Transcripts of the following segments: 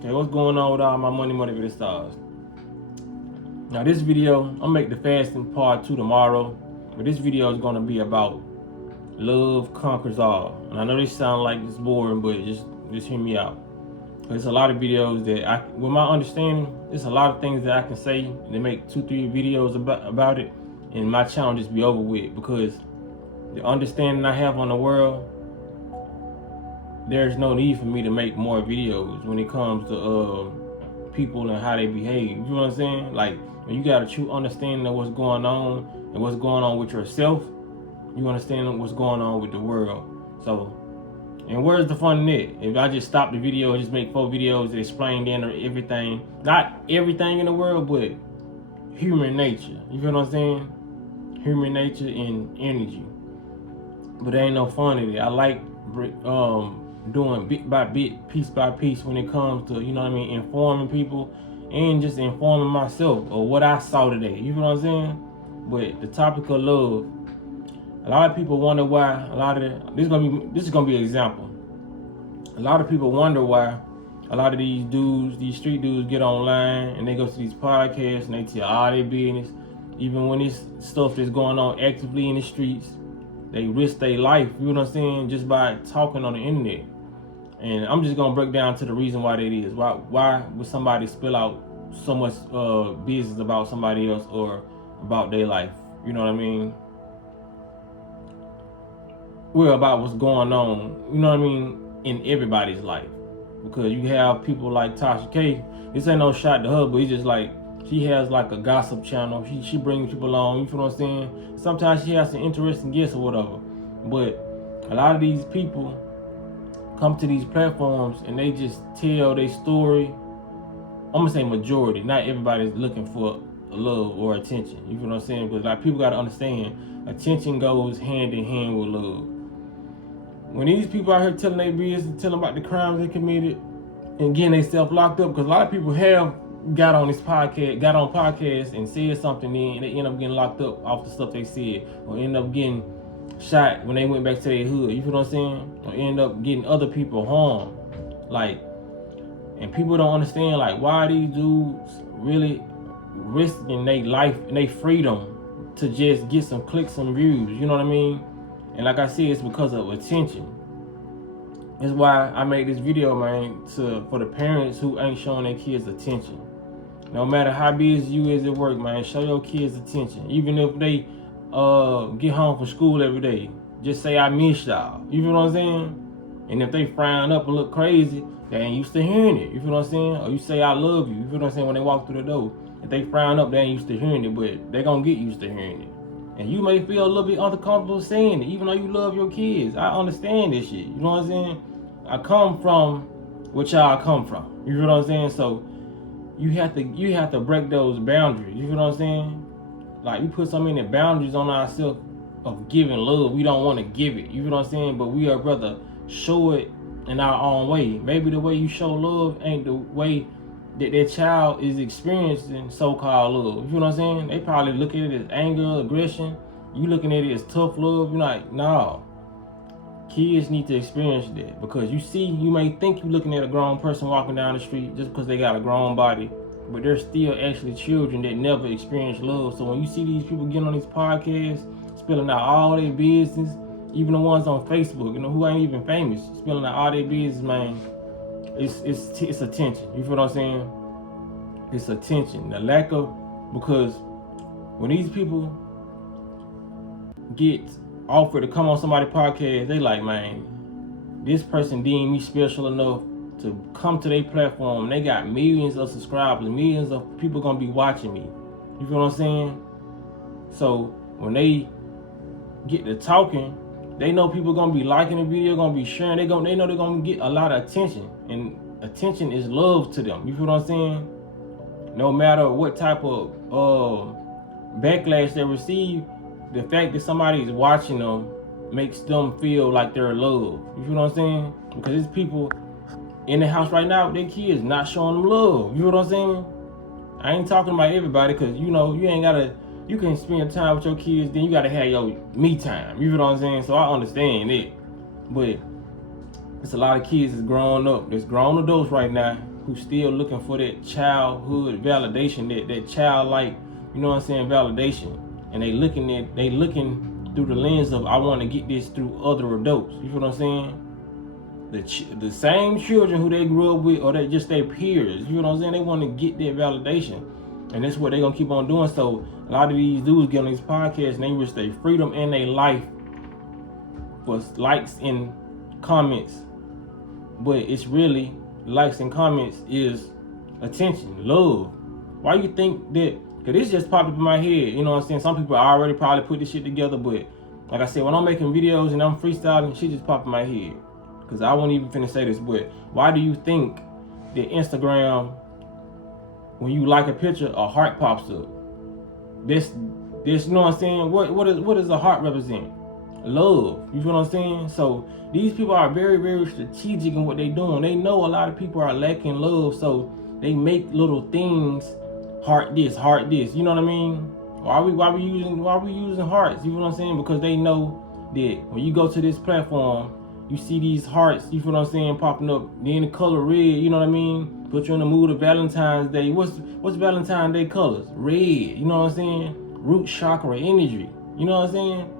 Okay, what's going on with all my money motivated stars? Now this video, I'm gonna make the fasting part 2 tomorrow, but this video is gonna be about love conquers all. And I know this sounds like it's boring, but just hear me out. There's a lot of videos that with my understanding, there's a lot of things that I can say and make 2-3 videos about it, and my channel just be over with, because the understanding I have on the world, there's no need for me to make more videos when it comes to people and how they behave. You know what I'm saying? Like, when you got a true understanding of what's going on and what's going on with yourself, you understand what's going on with the world. So, and where's the fun in it? If I just stop the video and just make 4 videos that explain everything, not everything in the world, but human nature. You feel what I'm saying? Human nature and energy. But there ain't no fun in it. I like doing bit by bit, piece by piece, when it comes to, you know what I mean, informing people and just informing myself of what I saw today. You know what I'm saying? But the topic of love, a lot of people wonder why this is gonna be an example. A lot of people wonder why a lot of these dudes, these street dudes, get online and they go to these podcasts and they tell all their business, even when it's stuff that's going on actively in the streets. They risk their life, you know what I'm saying, just by talking on the internet. And I'm just gonna break down to the reason why that is. Why would somebody spill out so much business about somebody else or about their life? You know what I mean? We're about what's going on, you know what I mean, in everybody's life. Because you have people like Tasha K. This ain't no shot to her, but it's just like, she has like a gossip channel. She brings people on, you feel what I'm saying? Sometimes she has some interesting guests or whatever. But a lot of these people come to these platforms and they just tell their story. I'm gonna say majority. Not everybody's looking for love or attention. You feel what I'm saying? Because like, people gotta understand, attention goes hand in hand with love. When these people out here telling their business and telling about the crimes they committed and getting themselves locked up, because a lot of people have got on podcasts and said something, and they end up getting locked up off the stuff they said, or end up getting shot when they went back to their hood. You feel what I'm saying? Or end up getting other people harmed. Like, and people don't understand, like, why these dudes really risking their life and their freedom to just get some clicks and views. You know what I mean? And like I said, it's because of attention. That's why I made this video, man, for the parents who ain't showing their kids attention. No matter how busy you is at work, man, show your kids attention. Even if they get home from school every day, just say, I miss y'all. You feel what I'm saying? And if they frown up and look crazy, they ain't used to hearing it. You feel what I'm saying? Or you say, I love you. You feel what I'm saying? When they walk through the door. If they frown up, they ain't used to hearing it, but they gonna get used to hearing it. And you may feel a little bit uncomfortable saying it, even though you love your kids. I understand this shit. You know what I'm saying? I come from what y'all come from. You feel what I'm saying? So you have to break those boundaries. You feel what I'm saying? Like, we put so many boundaries on ourselves of giving love. We don't want to give it. You feel what I'm saying? But we are rather show it in our own way. Maybe the way you show love ain't the way that their child is experiencing so-called love. You feel what I'm saying? They probably look at it as anger, aggression. You looking at it as tough love. You're like, no. Kids need to experience that, because you may think you're looking at a grown person walking down the street just because they got a grown body, but they're still actually children that never experienced love. So when you see these people getting on these podcasts, spilling out all their business, even the ones on Facebook, you know, who ain't even famous, spilling out all their business, man, it's attention. You feel what I'm saying? It's attention. The lack of, because when these people get offered to come on somebody's podcast, they like, man, this person deemed me special enough to come to their platform. They got millions of subscribers, millions of people gonna be watching me. You feel what I'm saying? So when they get to talking, they know people gonna be liking the video, gonna be sharing. They know they're gonna get a lot of attention, and attention is love to them. You feel what I'm saying? No matter what type of backlash they receive, the fact that somebody is watching them makes them feel like they're loved. You feel what I'm saying? Because there's people in the house right now with their kids not showing them love. You feel what I'm saying? I ain't talking about everybody, because, you know, you can spend time with your kids, then you gotta have your me time. You feel what I'm saying? So I understand it. But it's a lot of kids that's growing up, there's grown adults right now who still looking for that childhood validation, that childlike, you know what I'm saying, validation. And they looking through the lens of, I want to get this through other adults. You feel what I'm saying? The same children who they grew up with, or they just their peers, you know what I'm saying? They want to get that validation. And that's what they're going to keep on doing. So a lot of these dudes get on these podcasts and they risk their freedom and their life for likes and comments. But it's really, likes and comments is attention, love. Why you think that? Because this just popped up in my head. You know what I'm saying? Some people already probably put this shit together. But like I said, when I'm making videos and I'm freestyling, shit just popped in my head. Because I won't even finna say this. But why do you think that Instagram, when you like a picture, a heart pops up? This, you know what I'm saying? What does a heart represent? Love. You feel what I'm saying? So these people are very, very strategic in what they're doing. They know a lot of people are lacking love, so they make little things heart this. You know what I mean? Why we using hearts? You feel what I'm saying? Because they know that when you go to this platform, you see these hearts, you feel what I'm saying, popping up. Then the color red, you know what I mean? Put you in the mood of Valentine's Day. What's Valentine's Day colors? Red, you know what I'm saying? Root chakra energy, you know what I'm saying?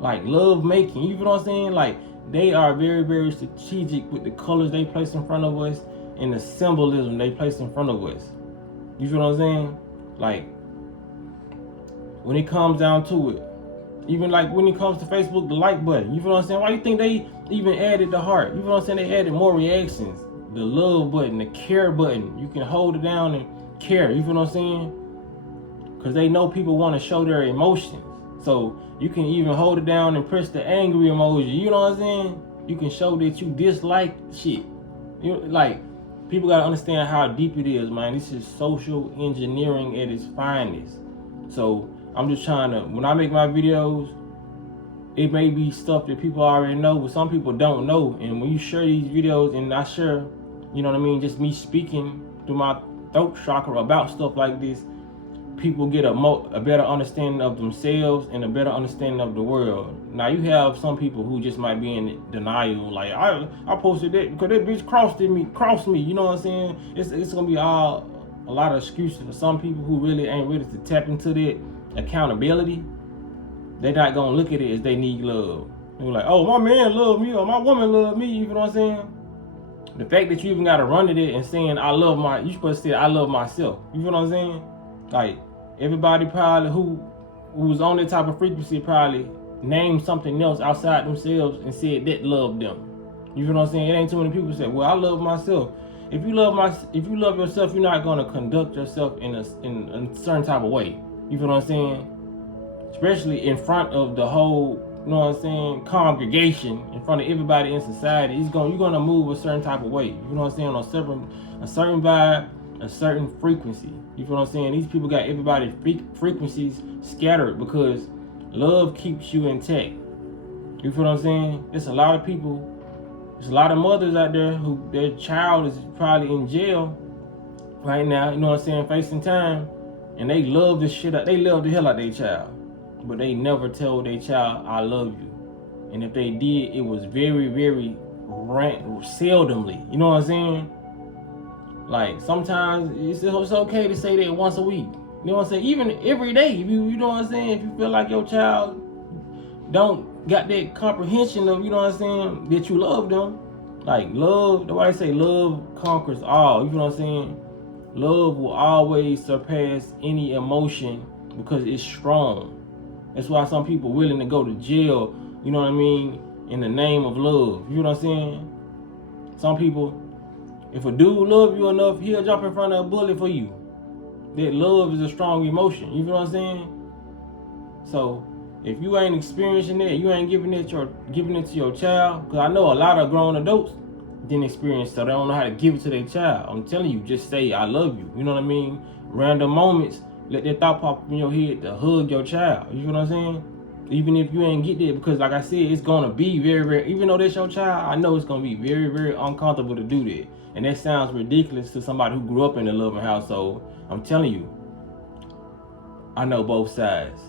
Like love making, you feel what I'm saying? Like they are very, very strategic with the colors they place in front of us and the symbolism they place in front of us. You feel what I'm saying? Like when it comes down to it, even like when it comes to Facebook, the like button, you feel what I'm saying? Why do you think they even added the heart? You feel what I'm saying? They added more reactions. The love button, the care button. You can hold it down and care. You feel what I'm saying? Because they know people want to show their emotions. So you can even hold it down and press the angry emoji. You know what I'm saying? You can show that you dislike shit. Like, people got to understand how deep it is, man. This is social engineering at its finest. So I'm just trying to, when I make my videos, it may be stuff that people already know, but some people don't know. And when you share these videos, and I share, you know what I mean, just me speaking through my throat chakra about stuff like this, people get a better understanding of themselves and a better understanding of the world. Now you have some people who just might be in denial, like I posted that because that bitch crossed me. You know what I'm saying? It's gonna be a lot of excuses for some people who really ain't ready to tap into that accountability. They're not gonna look at it as they need love. They're like, oh, my man love me or my woman love me. You know what I'm saying? The fact that you even gotta run to it and saying you supposed to say I love myself. You feel what I'm saying? Like everybody probably who's on that type of frequency probably named something else outside themselves and said that loved them. You feel what I'm saying? It ain't too many people say, well, I love myself. If you love yourself, you're not gonna conduct yourself in a certain type of way. You feel what I'm saying? Especially in front of the whole, you know what I'm saying, congregation, in front of everybody in society. You're gonna move a certain type of way. You know what I'm saying? On a certain vibe, a certain frequency. You feel what I'm saying? These people got everybody's frequencies scattered because love keeps you intact. You feel what I'm saying? There's a lot of people, there's a lot of mothers out there who their child is probably in jail right now, you know what I'm saying, facing time, and they love the shit out, they love the hell out their child. But they never tell their child, I love you. And if they did, it was very, very seldomly. You know what I'm saying? Like, sometimes it's okay to say that once a week. You know what I'm saying? Even every day, if you know what I'm saying? If you feel like your child don't got that comprehension of, you know what I'm saying, that you love them. Like, love, the way I say love conquers all. You know what I'm saying? Love will always surpass any emotion because it's strong. That's why some people willing to go to jail, you know what I mean, in the name of love. You know what I'm saying? Some people, if a dude love you enough, he'll jump in front of a bullet for you. That love is a strong emotion. You know what I'm saying? So if you ain't experiencing that, you ain't giving it to your child. Because I know a lot of grown adults didn't experience, so they don't know how to give it to their child. I'm telling you, just say I love you. You know what I mean? Random moments. Let that thought pop up in your head to hug your child. You know what I'm saying? Even if you ain't get there, because like I said, it's gonna be very, very, even though that's your child, I know it's gonna be very, very uncomfortable to do that. And that sounds ridiculous to somebody who grew up in a loving household. I'm telling you, I know both sides.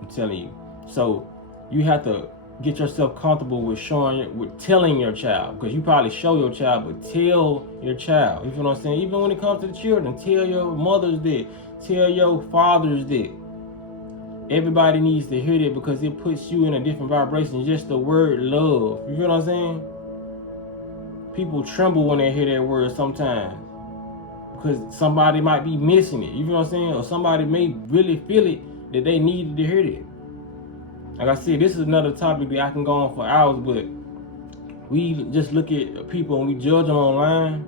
I'm telling you. So you have to get yourself comfortable with telling your child, because you probably show your child, but tell your child. You feel what I'm saying? Even when it comes to the children, tell your mothers that, tell your fathers that. Everybody needs to hear that, because it puts you in a different vibration. Just the word love. You feel what I'm saying? People tremble when they hear that word sometimes, because somebody might be missing it. You feel what I'm saying? Or somebody may really feel it, that they needed to hear that. Like I said, this is another topic that I can go on for hours, but we just look at people and we judge them online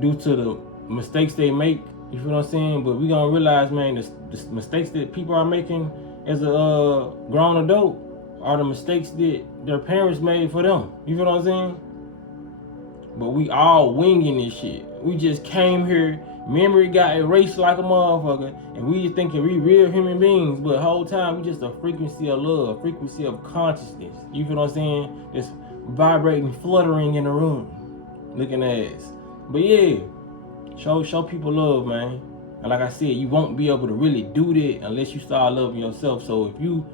due to the mistakes they make. You feel what I'm saying? But we gonna realize, man, the mistakes that people are making as a grown adult are the mistakes that their parents made for them. You feel what I'm saying? But we all winging this shit. We just came here, memory got erased like a motherfucker, and we just thinking we real human beings, but the whole time we just a frequency of love, frequency of consciousness. You feel what I'm saying? Just vibrating, fluttering in the room, looking at us. But yeah, show people love, man. And like I said, you won't be able to really do that unless you start loving yourself. So if you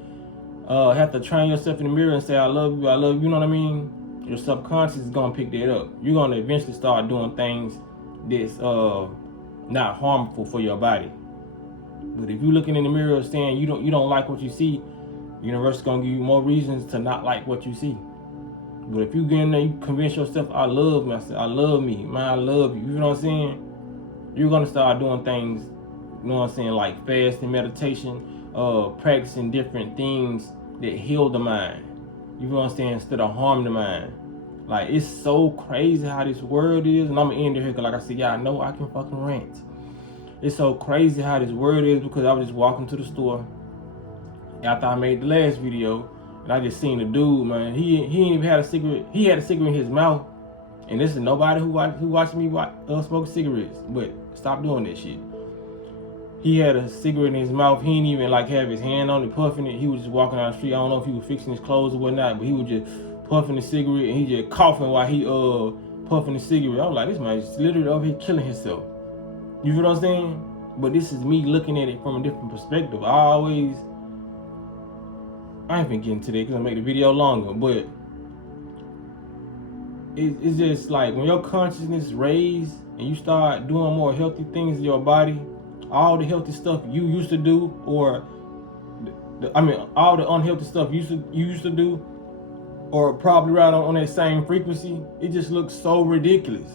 have to train yourself in the mirror and say, I love you, you know what I mean? Your subconscious is gonna pick that up. You're gonna eventually start doing things that's not harmful for your body. But if you're looking in the mirror saying you don't like what you see, the universe is gonna give you more reasons to not like what you see. But if you get in there, you convince yourself, I love myself, I love me, man, I love you. You know what I'm saying? You're gonna start doing things, you know what I'm saying, like fasting, meditation, practicing different things that heal the mind. You know what I'm saying? Instead of harm the mind. Like, it's so crazy how this world is. And I'm gonna end it here because, like I said, y'all know I can fucking rant. It's so crazy how this world is, because I was just walking to the store after I made the last video, and I just seen a dude, man. He ain't even had a cigarette. He had a cigarette in his mouth. And this is nobody who watched me smoke cigarettes. But stop doing that shit. He had a cigarette in his mouth. He didn't even like have his hand on it, puffing it. He was just walking down the street. I don't know if he was fixing his clothes or whatnot, but he was just puffing the cigarette, and he just coughing while he puffing the cigarette. I was like, this man is literally over here killing himself. You feel what I'm saying? But this is me looking at it from a different perspective. I ain't been getting to that because I make the video longer, but it's just like when your consciousness is raised and you start doing more healthy things in your body, all the healthy stuff you used to do, or all the unhealthy stuff you used to do, or probably right on that same frequency, it just looks so ridiculous.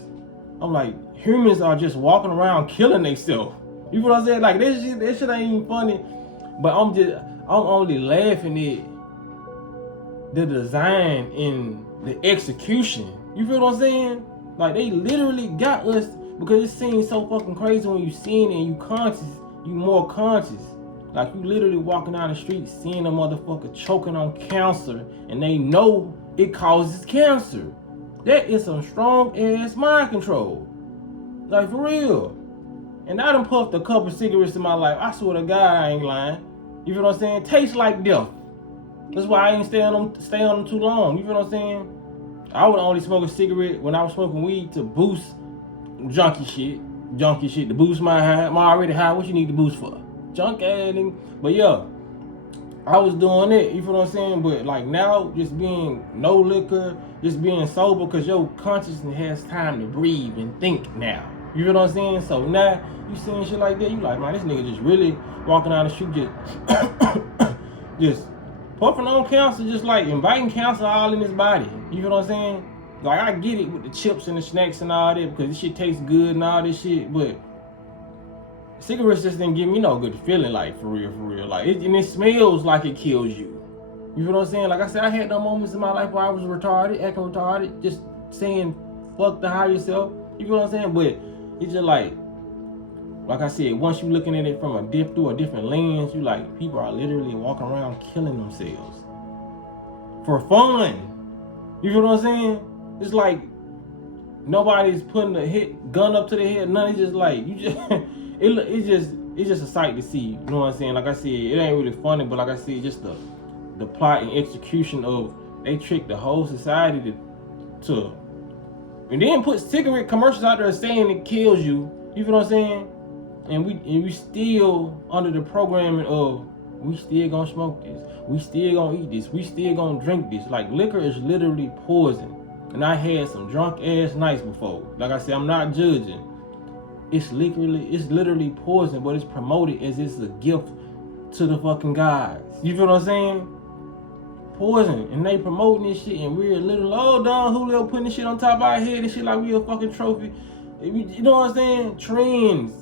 I'm like, humans are just walking around killing themselves. You know what I'm saying? Like, this shit ain't even funny. But I'm only laughing at the design and the execution. You feel what I'm saying? Like, they literally got us, because it seems so fucking crazy when you seeing it and you conscious, you more conscious. Like, you literally walking down the street seeing a motherfucker choking on cancer, and they know it causes cancer. That is some strong ass mind control. Like, for real. And I done puffed a couple cigarettes in my life. I swear to God, I ain't lying. You feel what I'm saying? Tastes like death. That's why I ain't stay on them too long. You feel what I'm saying? I would only smoke a cigarette when I was smoking weed to boost junkie shit, to boost my high. I'm already high. What you need to boost for? Junk adding. But yeah, I was doing it. You feel what I'm saying? But like now, just being no liquor, just being sober, because your consciousness has time to breathe and think now. You feel what I'm saying? So now you seeing shit like that, you like, man, this nigga just really walking down the street, just puffing on cancer, just like inviting cancer all in his body. You feel what I'm saying? Like, I get it with the chips and the snacks and all that, because this shit tastes good and all this shit, but cigarettes just didn't give me no good feeling, like, for real. Like, and it smells like it kills you. You feel what I'm saying? Like I said, I had no moments in my life where I was acting retarded, just saying, fuck the higher self. You feel what I'm saying? But it's just like I said, once you looking at it from through a different lens, you like, people are literally walking around killing themselves for fun. You feel what I'm saying? It's like nobody's putting a gun up to their head. None. It's just like it's just a sight to see. You know what I'm saying? Like I said, it ain't really funny, but like I said, just the plot and execution of, they tricked the whole society to and then put cigarette commercials out there saying it kills you. You feel what I'm saying? And we still under the programming of We still gonna smoke this. We still gonna eat this. We still gonna drink this. Like, liquor is literally poison. And I had some drunk ass nights before. Like I said, I'm not judging. It's literally poison, but it's promoted as it's a gift to the fucking gods. You feel what I'm saying? Poison. And they promoting this shit, and we're literally, oh, Don Julio putting this shit on top of our head and shit like we a fucking trophy. You know what I'm saying? Trends.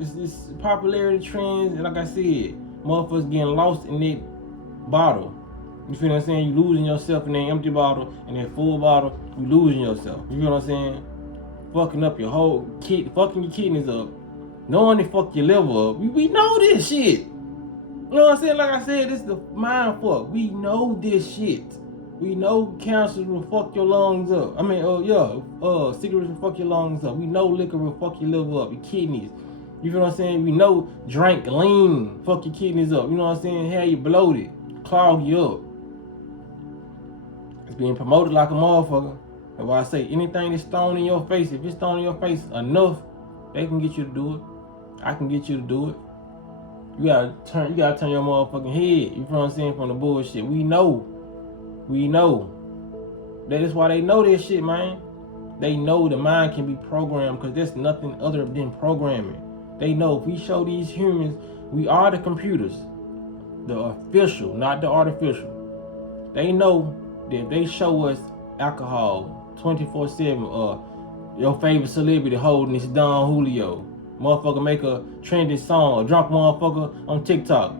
It's popularity trends, and like I said, motherfuckers getting lost in that bottle. You feel what I'm saying? You losing yourself in that empty bottle, and that full bottle, you losing yourself. You feel what I'm saying? Fucking up your whole fucking your kidneys up. Knowing they fuck your liver up. We know this shit. You know what I'm saying? Like I said, this is the mind fuck. We know this shit. We know cancer will fuck your lungs up. I mean, cigarettes will fuck your lungs up. We know liquor will fuck your liver up, your kidneys. You feel what I'm saying? We know drink lean, fuck your kidneys up. You know what I'm saying? Have you bloated, clog you up. It's being promoted like a motherfucker. That's why I say anything that's thrown in your face, if it's thrown in your face enough, they can get you to do it. I can get you to do it. You gotta turn your motherfucking head. You feel what I'm saying? From the bullshit. We know. That is why they know this shit, man. They know the mind can be programmed, because there's nothing other than programming. They know if we show these humans, we are the computers. The official, not the artificial. They know that if they show us alcohol 24/7, your favorite celebrity holding this Don Julio, motherfucker make a trendy song, a drunk motherfucker on TikTok,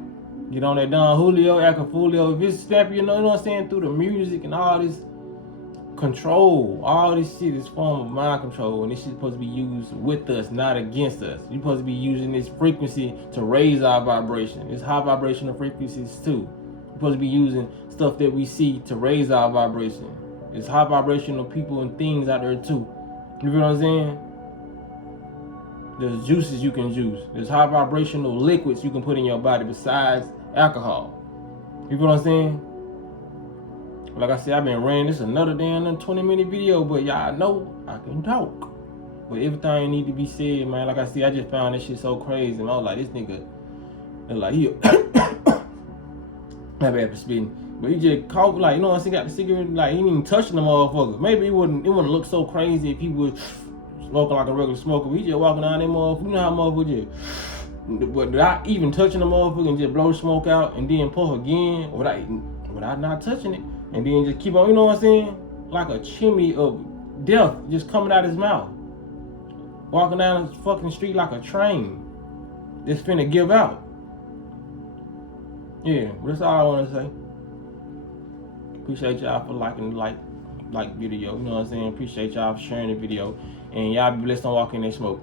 get on that Don Julio, Acapulco, if it's snappy, you know what I'm saying, through the music and all this control, all this shit is form of mind control, and this shit supposed to be used with us, not against us. You're supposed to be using this frequency to raise our vibration. It's high vibrational frequencies too. You're supposed to be using stuff that we see to raise our vibration. It's high vibrational people and things out there too. You feel what I'm saying? There's juices you can juice. There's high vibrational liquids you can put in your body besides alcohol. You feel what I'm saying? Like I said, I've been running this another damn 20-minute video, but y'all know I can talk. But everything need to be said, man. Like I said, I just found this shit so crazy, and I was like, this nigga, like he, my bad for spitting, but he just coughed, like, you know what I'm saying, got the cigarette, like he ain't even touching the motherfucker. Maybe it wouldn't look so crazy if he was smoking like a regular smoker. But he just walking down that motherfucker. You know how motherfucker just, but not even touching the motherfucker and just blow smoke out and then puff again without not touching it. And then just keep on, you know what I'm saying? Like a chimney of death just coming out his mouth. Walking down the fucking street like a train that's finna give out. Yeah, that's all I want to say. Appreciate y'all for liking the like video. You know what I'm saying? Appreciate y'all for sharing the video. And y'all be blessed on walking that smoke.